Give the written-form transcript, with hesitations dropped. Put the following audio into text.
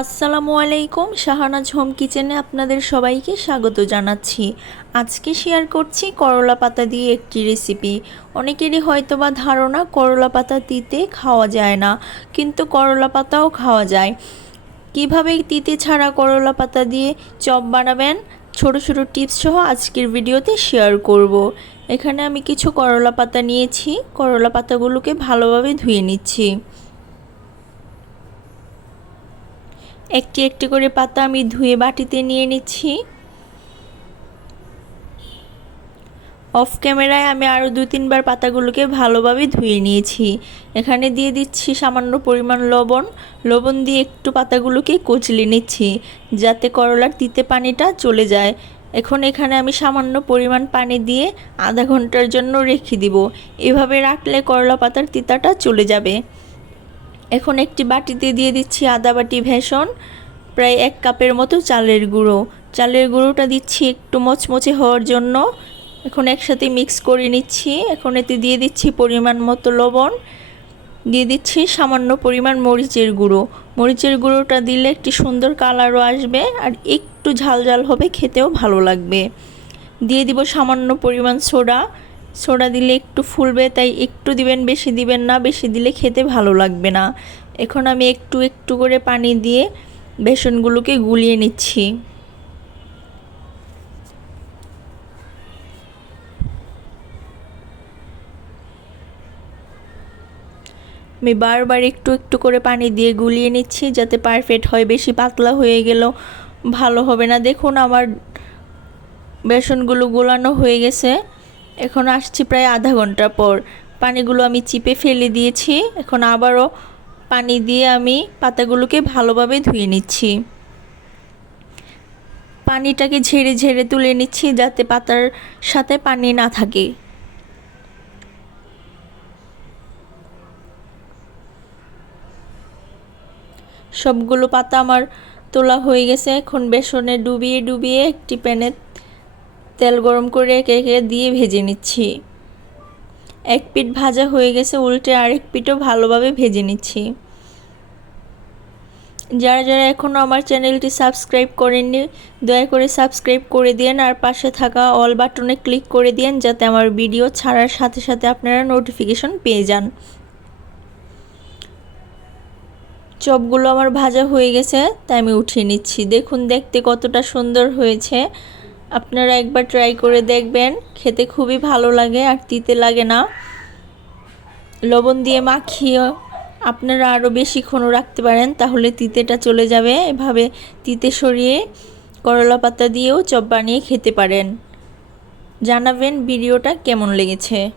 আসসালামু আলাইকুম, শাহানাজ হোম কিচেনে আপনাদের সবাইকে স্বাগত জানাচ্ছি। আজকে শেয়ার করছি করলা পাতা দিয়ে একটি রেসিপি। অনেকেরই হয়তোবা ধারণা করলা পাতা তিতে খাওয়া যায় না, কিন্তু করলা পাতাও খাওয়া যায়। কিভাবে তিতে ছাড়া করলা পাতা দিয়ে চপ বানাবেন, ছোট ছোট টিপস সহ আজকের ভিডিওতে শেয়ার করব। এখানে আমি কিছু করলা পাতা নিয়েছি, করলা পাতাগুলোকে ভালোভাবে ধুয়ে নিচ্ছি। একটি একটি করে পাতা আমি ধুয়ে বাটিতে নিয়ে নিচ্ছি। অফ ক্যামেরায় আমি আরও 2-3 বার পাতাগুলোকে ভালোভাবে ধুয়ে নিয়েছি। এখানে দিয়ে দিচ্ছি সামান্য পরিমাণ লবণ দিয়ে একটু পাতাগুলোকে কচলে নিচ্ছি, যাতে করলার তিতে পানিটা চলে যায়। এখন এখানে আমি সামান্য পরিমাণ পানি দিয়ে আধা ঘন্টার জন্য রেখে দিব। এভাবে রাখলে করলা পাতার তিতাটা চলে যাবে। এখন একটি বাটিতে দিয়ে দিচ্ছি আধা বাটি বেসন, প্রায় 1 কাপের মতো চালের গুঁড়োটা দিচ্ছি একটু মচমচে হওয়ার জন্য। এখন একসাথে মিক্স করে নিচ্ছি। এখন এতে দিয়ে দিচ্ছি পরিমাণ মতো লবণ, দিয়ে দিচ্ছি সামান্য পরিমাণ মরিচের গুঁড়োটা দিলে একটি সুন্দর কালারও আসবে আর একটু ঝাল হবে, খেতেও ভালো লাগবে। দিয়ে দিব সামান্য পরিমাণ সোডা দিলে একটু ফুলবে, তাই একটু দিবেন, বেশি দিবেন না, বেশি দিলে খেতে ভালো লাগবে না। এখন আমি একটু একটু করে পানি দিয়ে বেসনগুলোকে গুলিয়ে নিচ্ছি। আমি বারবার একটু একটু করে পানি দিয়ে গুলিয়ে নিচ্ছি, যাতে পারফেক্ট হয়। বেশি পাতলা হয়ে গেলেও ভালো হবে না। দেখুন আমার বেসনগুলো গোলানো হয়ে গেছে। এখন আসছি প্রায় আধা ঘন্টা পর। পানিগুলো আমি চিপে ফেলে দিয়েছি। এখন আবারও পানি দিয়ে আমি পাতাগুলোকে ভালোভাবে ধুয়ে নিচ্ছি। পানিটাকে ঝেড়ে ঝেড়ে তুলে নিচ্ছি, যাতে পাতার সাথে পানি না থাকে। সবগুলো পাতা আমার তোলা হয়ে গেছে। এখন বেসনে ডুবিয়ে একটি প্যানে তেল গরম করে একে একে দিয়ে ভেজে নিচ্ছি। এক পিঠ ভাজা হয়ে গেছে, উল্টে আরেক পিঠও ভালোভাবে ভেজে নিচ্ছি। যারা এখনও আমার চ্যানেলটি সাবস্ক্রাইব করেননি, দয়া করে সাবস্ক্রাইব করে দিন আর পাশে থাকা অল বাটনে ক্লিক করে দিন, যাতে আমার ভিডিও ছাড়ার সাথে সাথে আপনারা নোটিফিকেশন পেয়ে যান। চপগুলো আমার ভাজা হয়ে গেছে, তাই আমি উঠিয়ে নিচ্ছি। দেখুন দেখতে কতটা সুন্দর হয়েছে। আপনারা একবার ট্রাই করে দেখবেন, খেতে খুবই ভালো লাগে আর তিতে লাগে না। লবণ দিয়ে মাখিয়ে আপনারা আরও বেশিক্ষণও রাখতে পারেন, তাহলে তিতেটা চলে যাবে। এভাবে তিতে সরিয়ে করলা পাতা দিয়েও চপ বানিয়ে খেতে পারেন। জানাবেন ভিডিওটা কেমন লেগেছে।